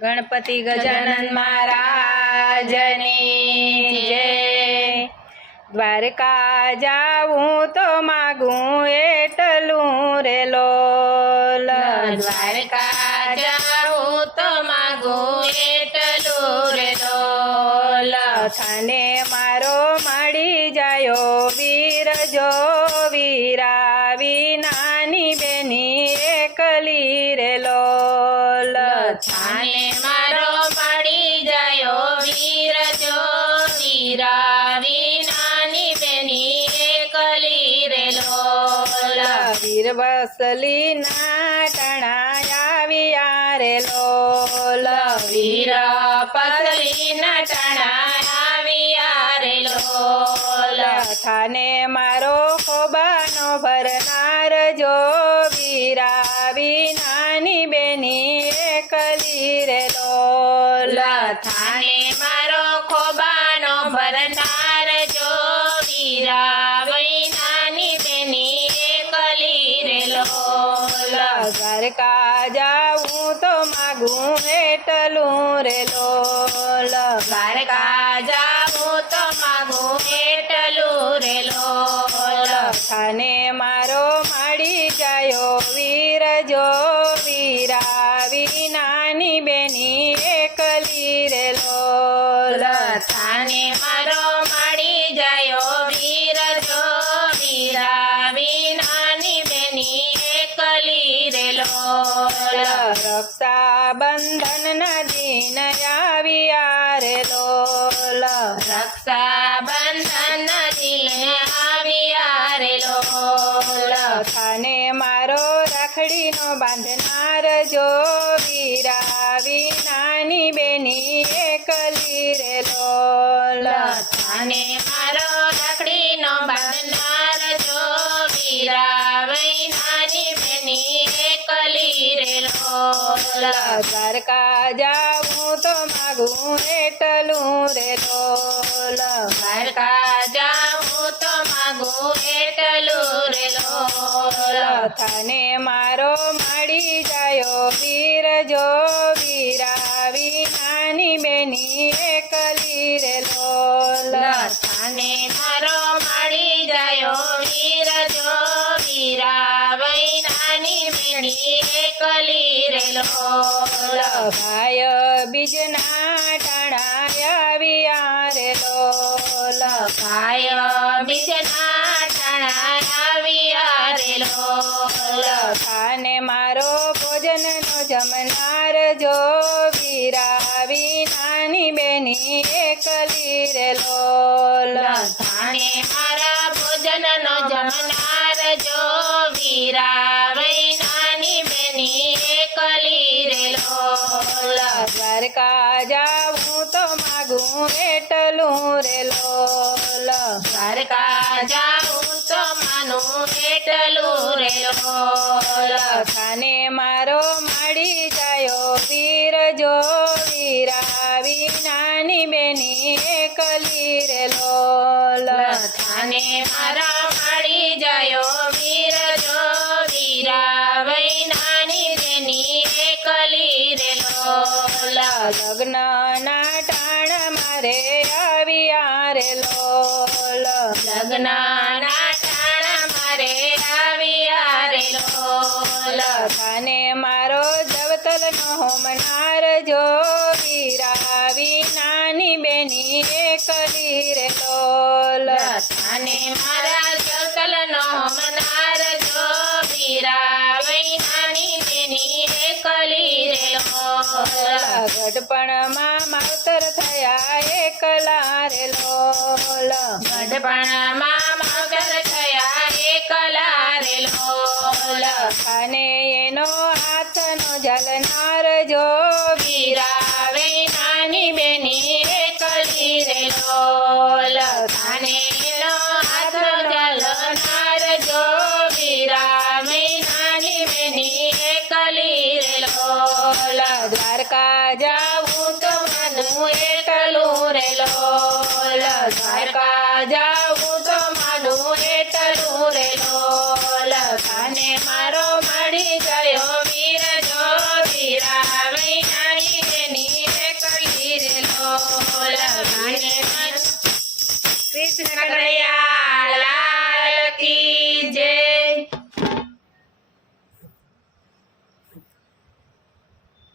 ગણપતિ ગજાનન મહારાજની જય. દ્વારકા જાવું તો માગું એટલું રે લોલ. દ્વારકા જાઉં તો માગું એટલું રે લોલ. થાને મારો મળી જાયો વીર. લોલ મારો પડી જાયો વીર જો વીરાવી નાની બેની એકલી રે લોલ વીર વસલી ના ટણા આવ્યા રે લોલ વીર પસલી નટણા આવ્યા રે લોલ થાને મારો ખોબાનો ભરનાર જો વીરાવી નાની બેની દ્વારકા જાઉં તો માગું એટલું રે લોલ. દ્વારકા જાઉં તો માગું એટલું રે લોલ. ખાને મારો માડી જાયો વીર જો વીરા વિનાની બેની રક્ષા બંધન ના દિન આવ્યા રે લોલ રક્ષા બંધન દિને આવી આરે લોલ થાને મારો રાખડીનો બાંધનાર જો દ્વારકા જાઉં તો માગું એટલું રે લોલ. દ્વારકા જાઉં તો માગું એટલું રે લોલ. થાને મારો મળી જાયો વીર જો વીરાવી નાની બેની એકલી રે લોલ. થાને મારો મળી જાયો વીર રે બીજના ટાણા આવ્યા રે લોલ કાય બીજના ટાણા આવ્યા રે લોલ થાને મારો ભોજનનો જમનાર જો વીરાવી નાની બેની એકલી રે લોલ થાને મારા ભોજનનો જમનાર જો વીરા જાઉં તો માગું એટલું રે લોલ. દ્વારકા જાઉં તો માનું એટલું રે લોલ. ખાને મારો મળી જાયો વીર જો વીરાવી નાની બેની એકલી રે લોલ. ખાને મારા મળી જાયો વીર લોલ લગ્ન ના ટાણ મારે આવ્યા રે લોલ લગ્ન ના ટાણા મારે આવ્યા રે લોલ કાને મારો જવતલ નો હોમનાર જો વીરાવી નાની બેની એકલી રે લોલ થાને મારા લોલ ગઢપણમાં માવતર થયા એકલા રે લોલ. ગઢપણમાં માવતર થયા એકલા રે લોલ. અને એનો હાથનો જલનાર જો વીરાવે નાની બેની એકલી રે લોલ. અને એનો હાથ જાવું તો એટલું રે લોલ. જાવું તો માનું એટલું રે લોલ. મારો મળી ગયો વીર જો વીરા વૈનાની રેની રે કલી રે કૃષ્ણ કનૈયા.